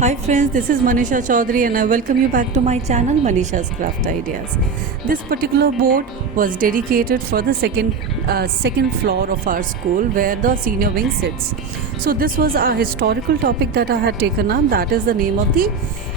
Hi friends, this is Manisha Chaudhary and I welcome you back to my channel Manisha's Craft Ideas. This particular board was dedicated for the second floor of our school where the senior wing sits. So this was a historical topic that I had taken up, that is the name of the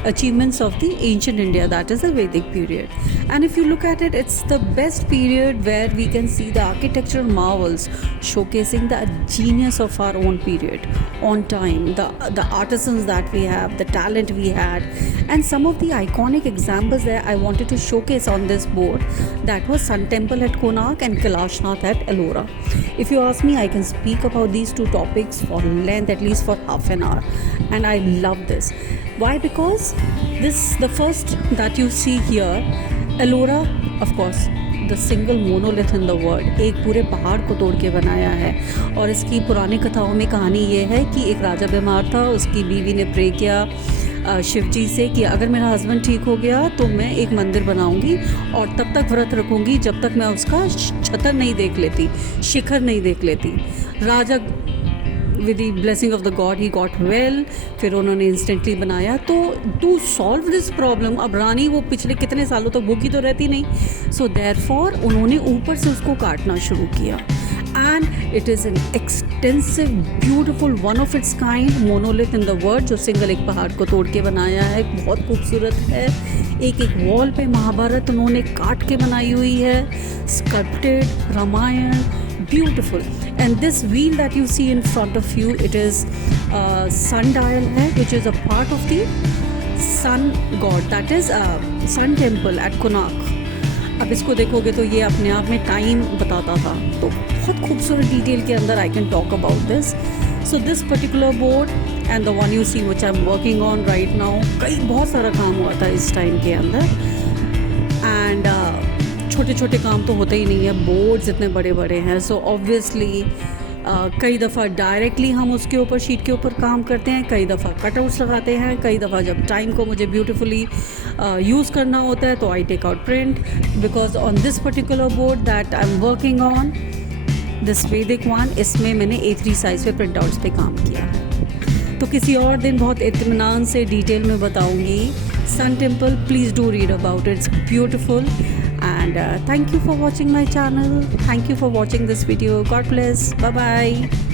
achievements of the ancient India, that is the Vedic period. And if you look at it, it's the best period where we can see the architectural marvels showcasing the genius of our own period on time, the artisans that we have, the talent we had, and some of the iconic examples that I wanted to showcase on this board. That was Sun Temple at Konark and Kailashnath at Ellora. If you ask me, I can speak about these two topics for length, at least for half an hour, and I love this. Why? Because the first that you see here, Ellora, of course, the single monolith in the world, एक पूरे पहाड़ को तोड़ के बनाया है। और इसकी पुरानी कथाओं में कहानी ये है कि एक राजा बीमार था, उसकी बीवी ने प्रे किया शिव जी से कि अगर मेरा हस्बैंड ठीक हो गया तो मैं एक मंदिर बनाऊंगी और तब तक व्रत रखूंगी जब तक मैं उसका छतर नहीं देख लेती, शिखर नहीं देख लेती। राजा with the blessing of the god he got well. फिर उन्होंने इंस्टेंटली बनाया। तो टू सॉल्व दिस प्रॉब्लम, अब रानी वो पिछले कितने सालों तक भूखी तो रहती नहीं, सो देयरफॉर उन्होंने ऊपर से उसको काटना शुरू किया। And it is an extensive beautiful one of its kind monolith in the world, जो सिंगल एक पहाड़ को तोड़ के बनाया है, बहुत खूबसूरत है। एक एक वॉल पे महाभारत उन्होंने काट के बनाई हुई है, sculpted Ramayana, beautiful. And this wheel that you see in front of you, it is sundial hai, which is a part of the sun god, that is sun temple at Konark. अब इसको देखोगे तो ये अपने आप में टाइम बताता था, तो बहुत खूबसूरत डिटेल के अंदर I can talk about this. So this particular board and the one you see which I am working on right now, बहुत सारा काम हुआ था इस टाइम के अंदर। एंड छोटे छोटे काम तो होते ही नहीं है, बोर्ड्स इतने बड़े बड़े हैं। सो ऑब्वियसली कई दफ़ा डायरेक्टली हम उसके ऊपर शीट के ऊपर काम करते हैं, कई दफ़ा कटआउट्स लगाते हैं, कई दफ़ा जब टाइम को मुझे ब्यूटीफुली यूज़ करना होता है तो I take out print. Because on this particular board that I am working on, this Vedic one, इसमें मैंने A3 साइज़ पे प्रिंट आउट्स पे काम किया है। तो किसी और दिन बहुत इत्मीनान से डिटेल में बताऊँगी। Sun temple, please do read about it, it's beautiful. And thank you for watching my channel. Thank you for watching this video. God bless. Bye bye.